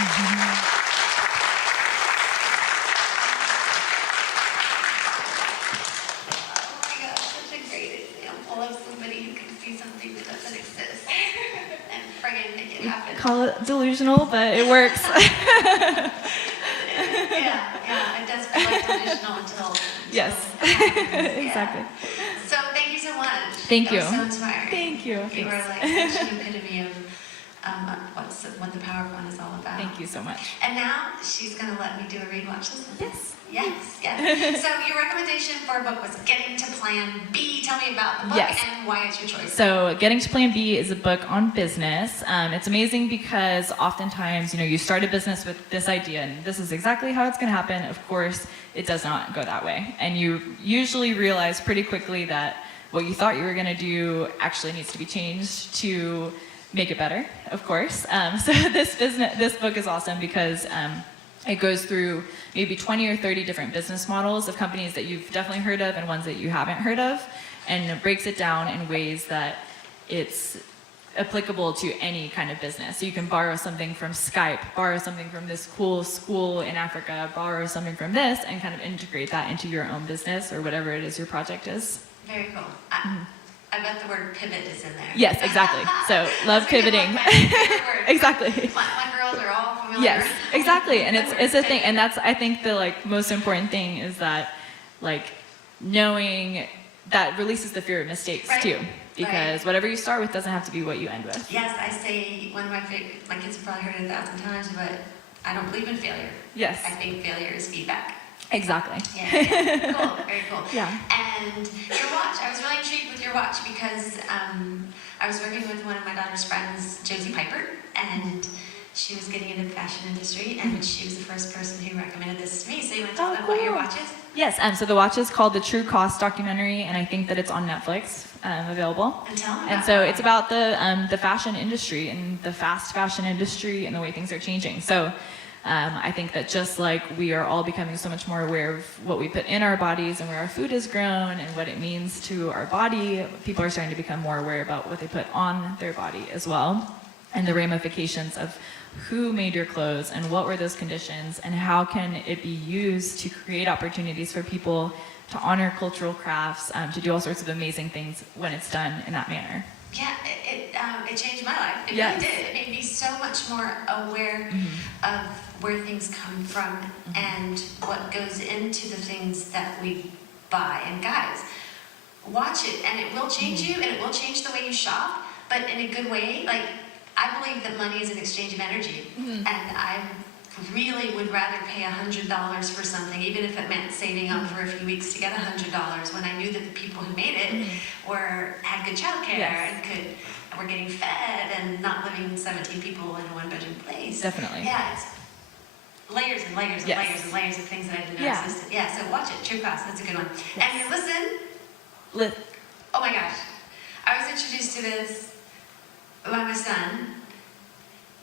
Such a great example of somebody who can see something that doesn't exist and friggin' make it happen. Call it delusional, but it works. It does feel like delusional until Yes, exactly. So thank you so much. Thank you. That was so inspiring. Thank you. You were like such an epitome of what the Power Fund is all about. Thank you so much. And now she's going to let me do a read watch list. Yes. Yes. So your recommendation for a book was Getting to Plan B. Tell me about the book and why it's your choice. So Getting to Plan B is a book on business. It's amazing because oftentimes, you start a business with this idea and this is exactly how it's going to happen. Of course, it does not go that way. And you usually realize pretty quickly that what you thought you were going to do actually needs to be changed to make it better, of course. So this book is awesome because it goes through maybe 20 or 30 different business models of companies that you've definitely heard of and ones that you haven't heard of, and it breaks it down in ways that it's applicable to any kind of business. So you can borrow something from Skype, borrow something from this cool school in Africa, borrow something from this, and kind of integrate that into your own business or whatever it is your project is. Very cool. I bet the word pivot is in there. Yes, exactly. So love pivoting. Exactly. My girls are all familiar. Yes, exactly. And it's a thing. And that's, I think, the most important thing is that knowing that releases the fear of mistakes too. Because whatever you start with doesn't have to be what you end with. Yes, I say one of my kids have probably heard it 1,000 times, but I don't believe in failure. Yes. I think failure is feedback. Exactly. Yeah. Cool. Very cool. Yeah. And your watch. I was really intrigued with your watch because I was working with one of my daughter's friends, Josie Piper, and she was getting into the fashion industry, and she was the first person who recommended this to me. So you want to tell them what your watch is? Yes. So the watch is called The True Cost documentary, and I think that it's on Netflix available. And tell them and so it's about the fashion industry and the fast fashion industry and the way things are changing. So I think that just like we are all becoming so much more aware of what we put in our bodies and where our food is grown and what it means to our body, people are starting to become more aware about what they put on their body as well, and the ramifications of who made your clothes and what were those conditions and how can it be used to create opportunities for people to honor cultural crafts, to do all sorts of amazing things when it's done in that manner. Yeah, it changed my life. It yes. really did. It made me so much more aware of where things come from and what goes into the things that we buy. And guys, watch it, and it will change you, and it will change the way you shop, but in a good way. Like, I believe that money is an exchange of energy, and I really would rather pay $100 for something, even if it meant saving up for a few weeks to get $100, when I knew that the people who made it had good childcare and were getting fed and not living 17 people in a one-bedroom place. Definitely. Yeah, it's layers and layers and layers and layers of things that I didn't know existed. Yeah, so watch it. True Cost. That's a good one. Yes. And listen. Oh my gosh. I was introduced to this by my son.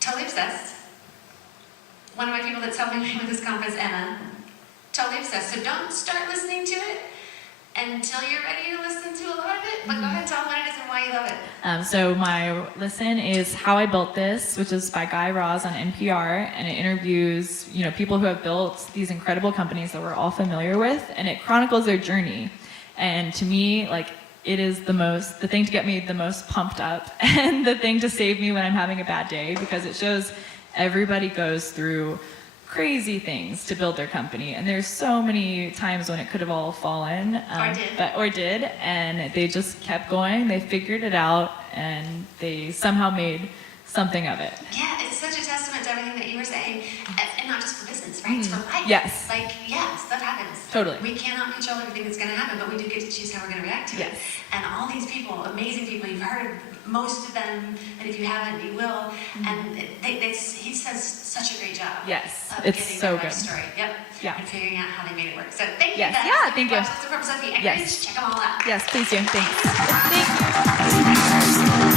Totally obsessed. One of my people that's helping me with this conference, Emma, totally obsessed. So don't start listening to it until you're ready to listen to a lot of it. But go ahead and tell them what it is and why you love it. So my listen is How I Built This, which is by Guy Raz on NPR, and it interviews people who have built these incredible companies that we're all familiar with, and it chronicles their journey. And to me, it is the thing to get me the most pumped up and the thing to save me when I'm having a bad day, because it shows everybody goes through crazy things to build their company, and there's so many times when it could have all fallen, or did, and they just kept going. They figured it out, and they somehow made something of it. Yeah, it's such a testament to everything that you were saying, and not just for business, right? It's for life. Yes. Stuff happens. Totally. We cannot control everything that's going to happen, but we do get to choose how we're going to react to it. And all these people, amazing people, you've heard most of them, and if you haven't, you will. And he says such a great job. Yes, of it's getting so their good. Story. Yep. Yeah. And figuring out how they made it work. So thank you. Yes. Guys. Yeah, thank you. Watch this from Sophie Eckrich. Yes. Check them all out. Yes, please do. Thanks. Thank you.